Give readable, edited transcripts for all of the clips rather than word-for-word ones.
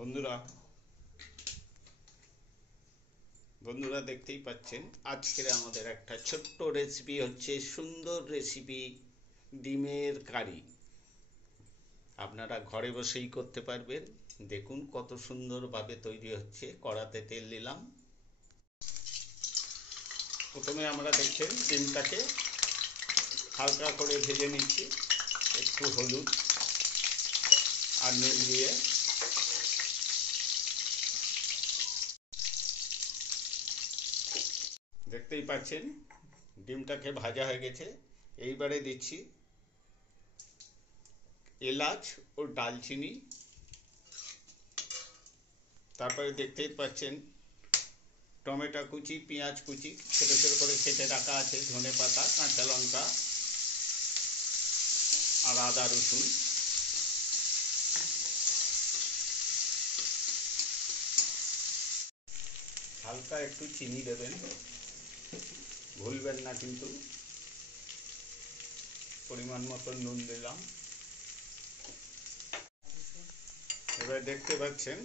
বন্ধুরা বন্ধুরা দেখতেই পাচ্ছেন আজকের আমাদের একটা ছোট্ট রেসিপি হচ্ছে সুন্দর রেসিপি ডিমের কারি। আপনারা ঘরে বসেই করতে পারবেন। দেখুন কত সুন্দরভাবে তৈরি হচ্ছে। কড়াতে তেল দিলাম। প্রথমে আমরা দেখছেন ডিমটাকে হালকা করে ভেজে নিচ্ছি, একটু হলুদ আর নুন দিয়ে। দেখতেই পাচ্ছেন ডিমটাকে ভাজা হয়ে গেছে। এইবারে দিচ্ছি এলাচ ও দালচিনি। তারপরে দেখতেই পাচ্ছেন টমেটো কুচি, পেঁয়াজ কুচি ছোটো ছোটো করে কেটে রাখা আছে, ধনে পাতা, কাঁচা লঙ্কা আর আদা রসুন। হালকা একটু চিনি দেবেন, ভুলবেন না কিন্তু। পরিমাণ মতো নুন দিলাম। এবার দেখতে পাচ্ছেন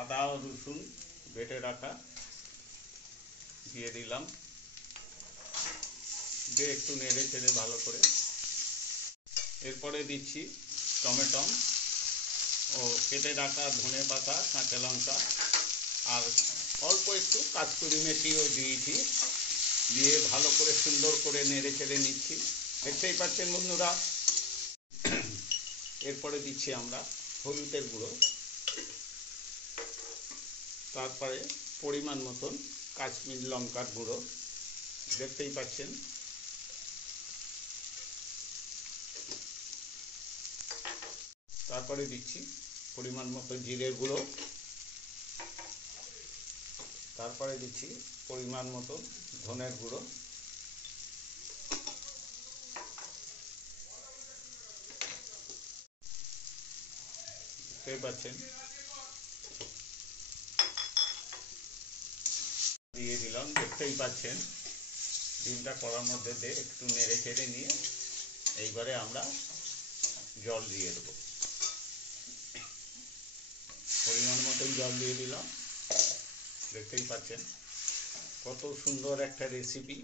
আদা ও রসুন বেটে রাখা দিয়ে দিলাম, দিয়ে একটু নেড়ে চেড়ে ভালো করে। এরপরে দিচ্ছি টমেটো ও কেটে রাখা ধনে পাতা, কাঁচা লঙ্কা আর অল্প একটু কাস্তুরি মেথিও দিয়েছি। দিয়ে ভালো করে সুন্দর করে নেড়ে চেড়ে নিচ্ছি। দেখতেই পাচ্ছেন বন্ধুরা। এরপরে দিচ্ছি আমরা হলুদের গুঁড়ো, তারপরে পরিমাণ মতন কাশ্মীরি লঙ্কার গুঁড়ো। দেখতেই পাচ্ছেন। তারপরে দিচ্ছি পরিমাণ মতো জিরের গুঁড়ো। তারপরে দিচ্ছি পরিমাণ মতো ধনের গুঁড়ো। দেখতেই পাচ্ছেন। দিয়ে দিলাম। দেখতেই পাচ্ছেন ডিমটা কড়ার মধ্যে দিয়ে একটু নেড়ে চেড়ে নিয়ে এইবারে আমরা জল দিয়ে দেবো। পরিমাণ মতন জল দিয়ে দিলাম। দেখতেই পাচ্ছেন কত সুন্দর একটা রেসিপি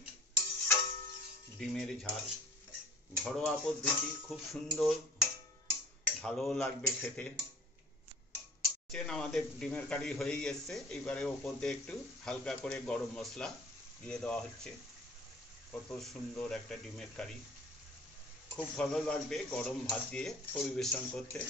ডিমের ঝাল। ঘরোয়া পদ্ধতি, খুব সুন্দর, ভালো লাগবে খেতে। আমাদের ডিমের কারি হয়েই এসছে। এইবারে ওপর দিয়ে একটু হালকা করে গরম মশলা দিয়ে দেওয়া হচ্ছে। কত সুন্দর একটা ডিমের কারি, খুব ভালো লাগবে গরম ভাত দিয়ে পরিবেশন করতে।